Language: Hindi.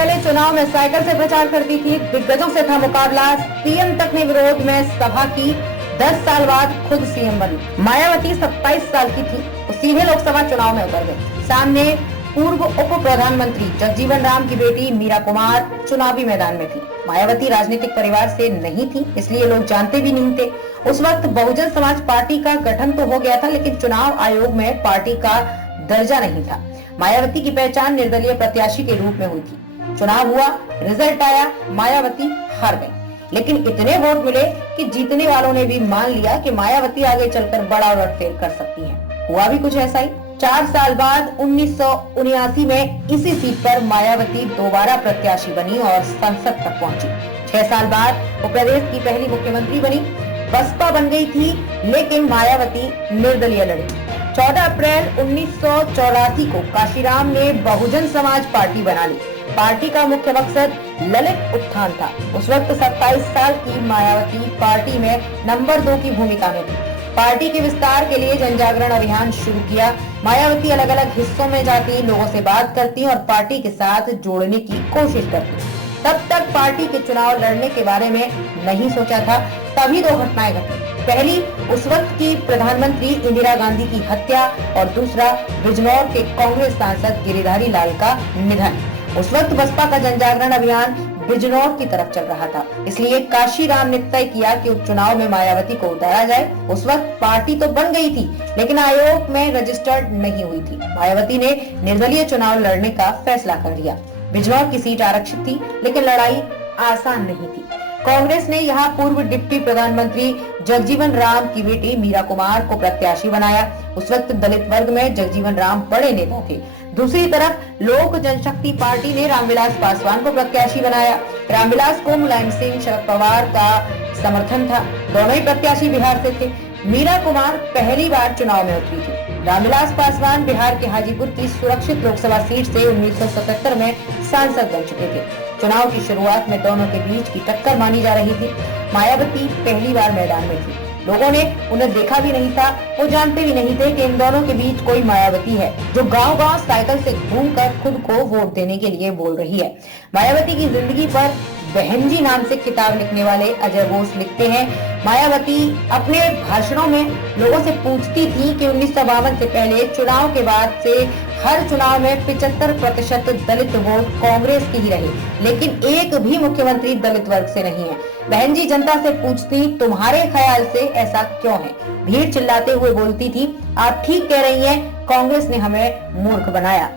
पहले चुनाव में साइकिल से प्रचार करती थी, दिग्गजों से था मुकाबला, सीएम तक ने विरोध में सभा की, 10 साल बाद खुद सीएम बनी। मायावती 27 साल की थी, वो सीधे लोकसभा चुनाव में उतर गई। सामने पूर्व उप प्रधानमंत्री जगजीवन राम की बेटी मीरा कुमार चुनावी मैदान में थी। मायावती राजनीतिक परिवार से नहीं थी, इसलिए लोग जानते भी नहीं थे। उस वक्त बहुजन समाज पार्टी का गठन तो हो गया था, लेकिन चुनाव आयोग में पार्टी का दर्जा नहीं था। मायावती की पहचान निर्दलीय प्रत्याशी के रूप में हुई थी। चुनाव हुआ, रिजल्ट आया, मायावती हार गई, लेकिन इतने वोट मिले कि जीतने वालों ने भी मान लिया कि मायावती आगे चलकर बड़ा उलटफेर कर सकती हैं। हुआ भी कुछ ऐसा ही। 4 साल बाद 1979 में इसी सीट पर मायावती दोबारा प्रत्याशी बनी और संसद तक पहुंची। 6 साल बाद वो प्रदेश की पहली मुख्यमंत्री बनी। बसपा बन गई थी, लेकिन मायावती निर्दलीय लड़ी। 14 अप्रैल 1984 को काशीराम ने बहुजन समाज पार्टी बना ली। पार्टी का मुख्य मकसद ललित उत्थान था। उस वक्त 27 साल की मायावती पार्टी में नंबर 2 की भूमिका में थी। पार्टी के विस्तार के लिए जनजागरण अभियान शुरू किया। मायावती अलग अलग हिस्सों में जाती, लोगों से बात करती और पार्टी के साथ जोड़ने की कोशिश करती। तब तक पार्टी के चुनाव लड़ने के बारे में नहीं सोचा था। तभी 2 घटनाएं घटी। पहली, उस वक्त की प्रधानमंत्री इंदिरा गांधी की हत्या और दूसरा, बिजनौर के कांग्रेस सांसद गिरिधारी लाल का निधन। उस वक्त बसपा का जनजागरण अभियान बिजनौर की तरफ चल रहा था, इसलिए काशीराम ने तय किया कि उपचुनाव में मायावती को उतारा जाए। उस वक्त पार्टी तो बन गई थी, लेकिन आयोग में रजिस्टर्ड नहीं हुई थी। मायावती ने निर्दलीय चुनाव लड़ने का फैसला कर लिया। बिजनौर की सीट आरक्षित थी, लेकिन लड़ाई आसान नहीं थी। कांग्रेस ने यहाँ पूर्व डिप्टी प्रधानमंत्री जगजीवन राम की बेटी मीरा कुमार को प्रत्याशी बनाया। उस वक्त दलित वर्ग में जगजीवन राम बड़े नेता थे। दूसरी तरफ लोक जनशक्ति पार्टी ने रामविलास पासवान को प्रत्याशी बनाया। रामविलास को मुलायम सिंह, शरद पवार का समर्थन था। दोनों ही प्रत्याशी बिहार से थे। मीरा कुमार पहली बार चुनाव में उतरी थी। रामविलास पासवान बिहार के हाजीपुर की सुरक्षित लोकसभा सीट से 1977 में सांसद बन चुके थे। चुनाव की शुरुआत में दोनों के बीच की टक्कर मानी जा रही थी। मायावती पहली बार मैदान में थी। लोगों ने उन्हें देखा भी नहीं था, वो जानते भी नहीं थे कि इन दोनों के बीच कोई मायावती है जो गांव-गांव साइकिल से घूमकर खुद को वोट देने के लिए बोल रही है। मायावती की जिंदगी पर बहन जी नाम से किताब लिखने वाले अजय बोस लिखते हैं, मायावती अपने भाषणों में लोगों से पूछती थी कि 1952 से पहले चुनाव के बाद से हर चुनाव में 75% दलित वोट कांग्रेस की ही रही, लेकिन एक भी मुख्यमंत्री दलित वर्ग से नहीं है। बहन जी जनता से पूछती, तुम्हारे ख्याल से ऐसा क्यों है? भीड़ चिल्लाते हुए बोलती थी, आप ठीक कह रही हैं, कांग्रेस ने हमें मूर्ख बनाया।